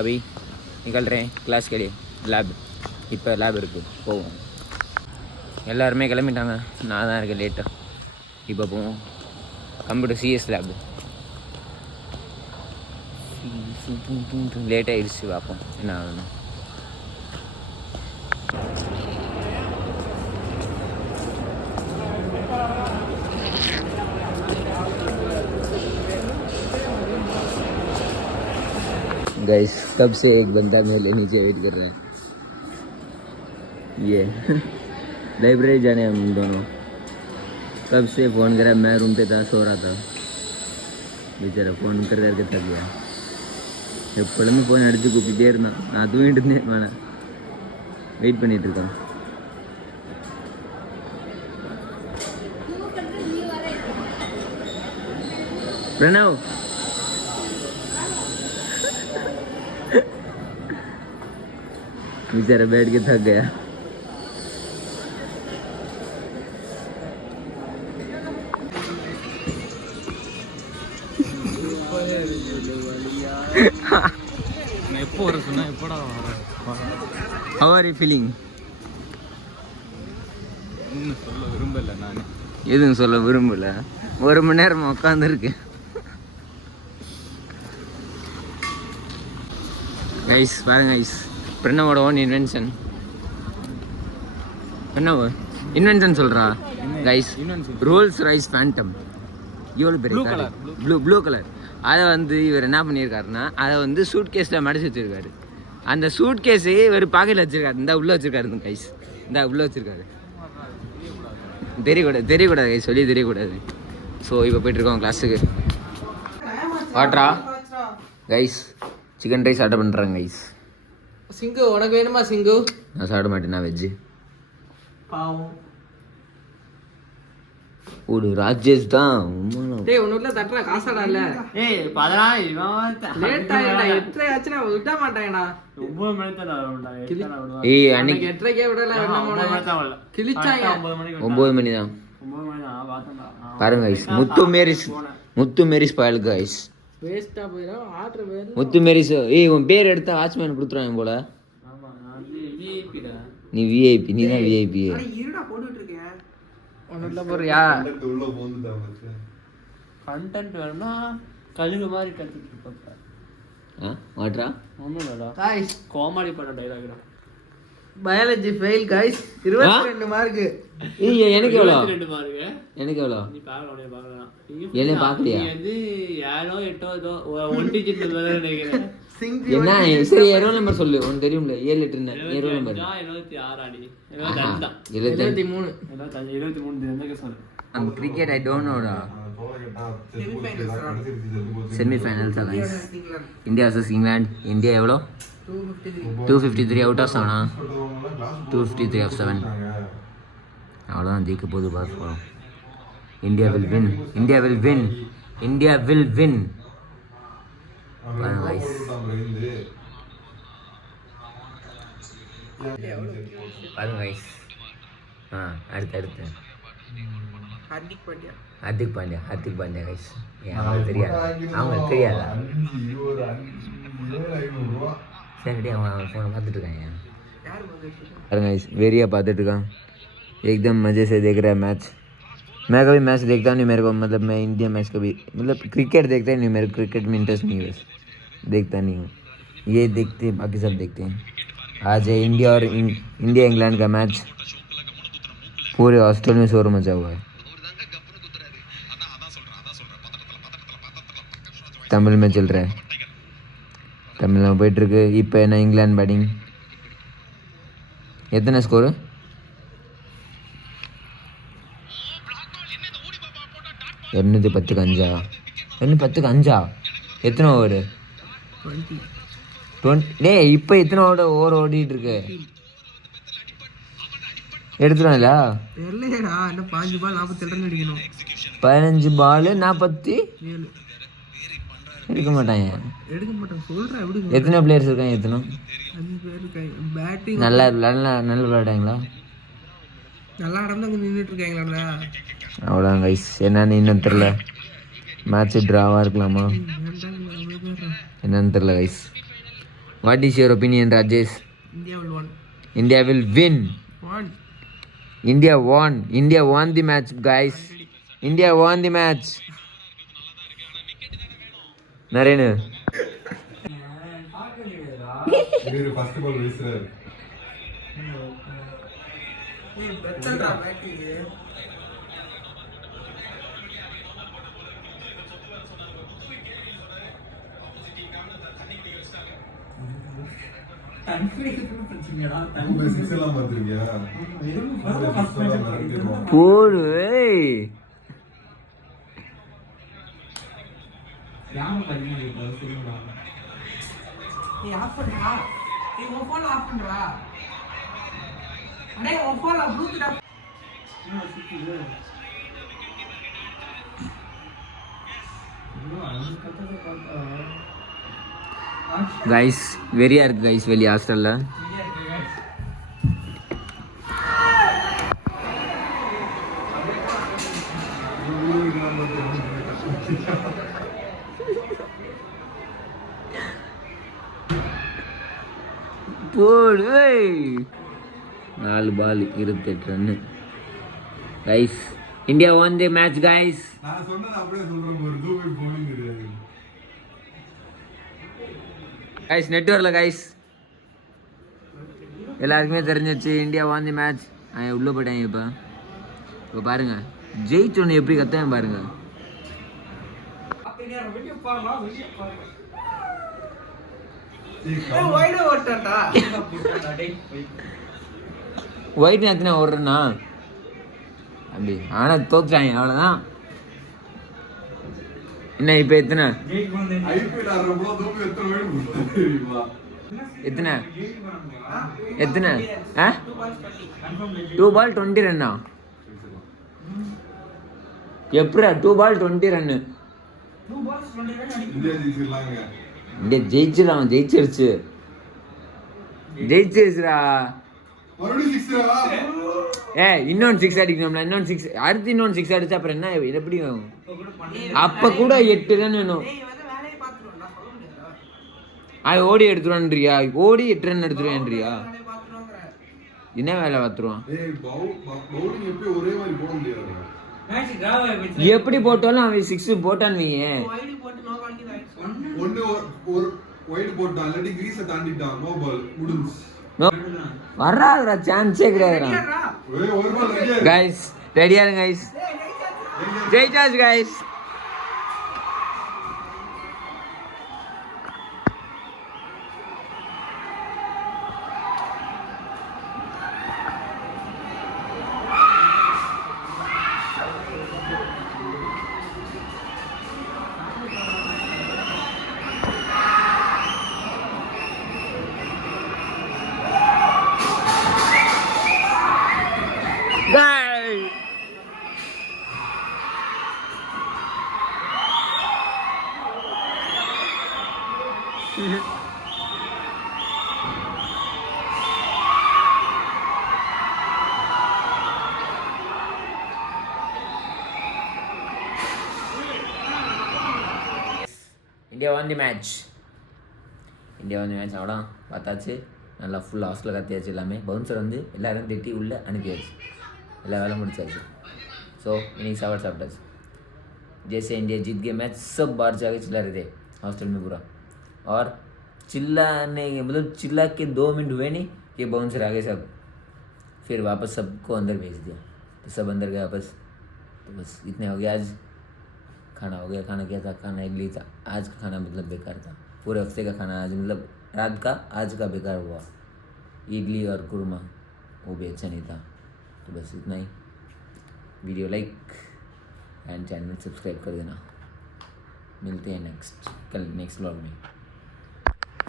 अभी निकल रहे हैं क्लास के लिए लैब இப்போ லேப் இருக்குது போவோம் எல்லாருமே கிளம்பிட்டாங்க நான் தான் இருக்கேன் லேட்டாக இப்போ போவோம் கம்ப்யூட்டர் சிஎஸ் லேப் லேட் ஆகிடுச்சு பார்ப்போம் என்ன ஆகணும் गाइस कब से एक बंदा मेरे नीचे वेट कर रहा है ये लाइब्रेरी जाने हम दोनों कब से फ़ोन करा मैं रूम पे था सो रहा था बेचारा फ़ोन करके थक गया எப்பொழுதுமே ஃபோன் அடித்து கூப்பிட்டே இருந்தான் நான் தூங்கிட்டு இருந்தேன் வேணாம் வெயிட் பண்ணிட்டு இருக்கேன் प्रणव बेचारा बैठ के थक गया How are you feeling? எதுவும் சொல்ல விரும்பல ஒரு மணி நேரம் உட்காந்துருக்கேன் கைஸ் பாருங்க கைஸ் பிரணவோட ஓன் இன்வென்ஷன் பிரணவ் இன்வென்ஷன் சொல்கிறா கைஸ் ரோல்ஸ் ரைஸ் ஃபேண்டம் எவ்வளோ பெரிய ப்ளூ கலர் அதை வந்து இவர் என்ன பண்ணியிருக்காருன்னா அதை வந்து சூட் கேஸில் மடிச்சு வச்சுருக்காரு அந்த சூட் கேஸே இவர் பாக்கெட்டில் வச்சுருக்காரு இந்த உள்ளே வச்சுருக்காரு கைஸ் இந்த உள்ளே வச்சுருக்காரு தெரியக்கூடாது கைஸ் சொல்லி தெரியக்கூடாது ஸோ இப்போ போயிட்டுருக்கோம் கிளாஸுக்கு Vadra guys chicken rice order பண்ணுறாங்க கைஸ் சிங்கு உனக்கு வேணுமா சிங்கு நான் சாப்பிட மாட்டேன் நான் வெஜ்ஜு பாவம் ஒரு ராஜேஷ் தான் டேய் உன்னோட தட்டற காசாடா இல்ல ஏய் 16 இவன் லேட் ஆயிடா 8:30 ஆச்சுனா விட மாட்டாங்கடா 9 மணிக்கு தான் விடுவாங்க ஏய் அன்னைக்கு 8:30 விடல என்ன கிழிச்சாங்க 9 மணி தான் 9 மணி தான் பார்த்தா பாருங்க गाइस முத்து மேரி ஸ்பாயில் गाइस வேஸ்டா போயிடும் ஆர்டர் வேற முத்து மேரி ஏய் உன் பேர் எடுத்தா வாட்ச்மேன் கொடுத்துறாங்க போல ஆமா நான் விஐபி டா நீ விஐபி நீ தான் விஐபி அட இருடா போட்டுட்டு இருக்கேன் ஒண்ணுல போறியா உள்ள போந்துடா மச்ச கண்டென்ட் வேணும்னா கழுகு மாதிரி கத்திட்டு இருப்பா வாட்ரா ஒண்ணும் இல்லடா गाइस காமெடி பண்ண டயலாக்டா பயாலஜி ஃபெயில் गाइस 22 மார்க் ஏய் எனக்கு எவ்வளவு 22 மார்க் எனக்கு எவ்வளவு நீ பார்க்கலாம் என்ன பார்க்கலையா நீ வந்து 7 8 ஏதோ 1 டிஜிட் நம்பர் நினைக்கிறேன் என்ன சரி ரோல் நம்பர் சொல்லு உனக்கு தெரியும்ல 7 லிட்டர் ரோல் நம்பர் 76 அடி 73 73 என்னங்க சொல்லு அந்த கிரிக்கெட் ஐ டோன்ட் நோடா semi finals guys India vs England India எவ்வளோ 253 அவுட் ஆஃப் 7 253 ஆஃப் 7 அவ்வளோதான் ஜெயிக்க போகுது பார்ப்போம் இந்தியா வில் வின் பாருங்க गाइस பாருங்க गाइस அடுத்து ஹார்திக் பாண்டியா गाइस அவங்களுக்கு தெரியாதா சரி அவன் ஃபோனை பார்த்துட்டு இருக்காங்க பாருங்க गाइस वेरिया பார்த்துட்டு இருக்கான் एकदम मज़े से देख रहा है मैच मैं कभी मैच देखता नहीं मेरे को मतलब मैं इंडिया मैच कभी मतलब क्रिकेट देखता ही नहीं मेरे क्रिकेट में इंटरेस्ट नहीं है बस देखता नहीं हूँ ये देखते बाकी सब देखते हैं आज है इंडिया और इंडिया इंग्लैंड का मैच पूरे हॉस्टल में शोर मचा हुआ है तमिल में चल रहा है तमिल में போயிட்டுருக்கு இப்போ என்ன இங்கிலாந்து பேட்டிங் எத்தனை ஸ்கோரு 210க்கு 5 210க்கு 5 எத்தனை ஓவர் 20 டேய் இப்போ எத்தனை ஓவர் ஓடிட்டு இருக்கு எடுத்துறான்ல தெரியலடா இன்னும் 5 பால் 47 ரன் அடிக்கணும் 15 பால் 47 எடுக்க மாட்டாங்க சொல்றேன் எப்படி எத்தனை பிளேயர்ஸ் இருக்காங்க 5 பேர் இருக்காங்க பேட்டிங் நல்லா விளையாடாங்களா நல்லா நடந்து நின்னுட்டு இருக்காங்களா அவ்வளோதான் கைஸ் என்னன்னு இன்னும் தெரில மேட்ச்சு ட்ராவாக இருக்கலாமா என்னன்னு தெரில guys what is your opinion Rajesh? India will won. India will win. Won. India won. India won the match, guys. India won the match. Narenu. இவரு ஃபர்ஸ்ட் பால் வீசுறாரு. ஏய் பெத்தடா பேட்டிங். உங்க சிக்ஸ் எல்லாம் பாத்துறீங்க. போடு ஏய். நீ ஆஃப் பண்ணுடா. நீ உன் போன் ஆஃப் பண்ணுடா. அடே உன் போன் ப்ளூடூத் ஆஃப். Guys, வெரியா இருக்கு guys வெளிய ஹாஸ்டல்ல. போடு ஏய். 4 பால் 28 run. Guys, India won the match guys. நான் சொன்னது அப்படியே சொல்றேன், ஒரு தூபி போலிங் கிடையாது. Guys, நெட் வரல guys. எல்லாருக்குமே தெரிஞ்சிச்சு இந்தியா வான் தி மேட்ச். உள்ள போயிட்டாங்க இப்போ பாருங்க ஜெயிச்சோன்னு எப்படி கத்தாங்க பாருங்க. ஏய் வைட் ஓட்டடா. ஒயிட் நேரத்துல ஓடுறேன்னா அப்படி ஆனால் தோத்துட்டாங்க அவ்வளோதான். என்ன இப்போ எத்தனை ஐபிஎல் ஆடுறப்போ தூபி எத்தனை வைடு போடுறாரு தெரியுமா? எத்தனை எத்தனை 2 பால் 20 ரன்னா எப்படா 2 பால் 20 ரன்னு. இந்தியா ஜெயிச்சிடலாங்க. இங்கே ஜெயிச்சிடலாம். ஜெயிச்சிருச்சுடா. மறுபடியும் சிக்ஸ்ரா? இன்னொன்று 6 அடிக்கணும்ல. இன்னொன்று 6 அடுத்து இன்னொன்று 6 அடிச்சா அப்புறம் என்ன எப்படி ஆகும்? அப்போ கூட 8 ரன் வேணும். ஏய் வந்து வேலைய பாத்துறோம்டா சொல்ல முடியாதா? ஓடி எடுத்துருவான்றியா? ஓடி 8 ரன் எடுத்துருவேன்றியா? வேலைய பாத்துறோங்கற. என்ன வேலை பார்த்துருவான்? பவுலிங் எப்பயும் ஒரே மாதிரி போட முடியாது. எப்படி போட்டாலும் அவன் 6 போட்டான்னு வைங்க. வைட் போட்டு நோ பால் தி ரைட். ஒன்னு ஒரு வைடு போட்டான், இல்லாட்டி கிரீஸ தாண்டிட்டான், நோ பால் முடிஞ்சு. வராதுடா, சான்ஸே கிடையாதுடா. ஒரு பால் ரெடியா கைஸ் ரெடியா இருங்க கைஸ். ஜெயிச்சாச்சு guys. India won the match. அவ்வளோ பார்த்தாச்சு. நல்லா ஃபுல் ஹாஸ்டலில் கத்தியாச்சு. எல்லாமே பவுன்சர் வந்து எல்லோரும் திட்டி உள்ளே அனுப்பியாச்சு. எல்லா வேலை முடிச்சாச்சு. ஸோ இன்னைக்கு சாப்பிட்டாச்சு. जैसे इंडिया जीत गया मैच, सब बाहर जाके चिल्ला रहे थे हॉस्टल में पूरा. और चिल्लाने मतलब चिल्ला के 2 मिनट हुए नहीं कि बाउंसर आ गए सब. फिर वापस सबको अंदर भेज दिया. तो सब अंदर गए वापस. तो बस इतने हो गया. आज खाना हो गया. खाना क्या था? खाना इडली था. आज का खाना मतलब बेकार था. पूरे हफ्ते का खाना आज मतलब रात का आज का बेकार हुआ. इडली और कुरमा वो भी अच्छा नहीं था. तो बस इतना ही. Video like and channel subscribe कर देना. मिलते हैं नेक्स्ट व्लॉग में.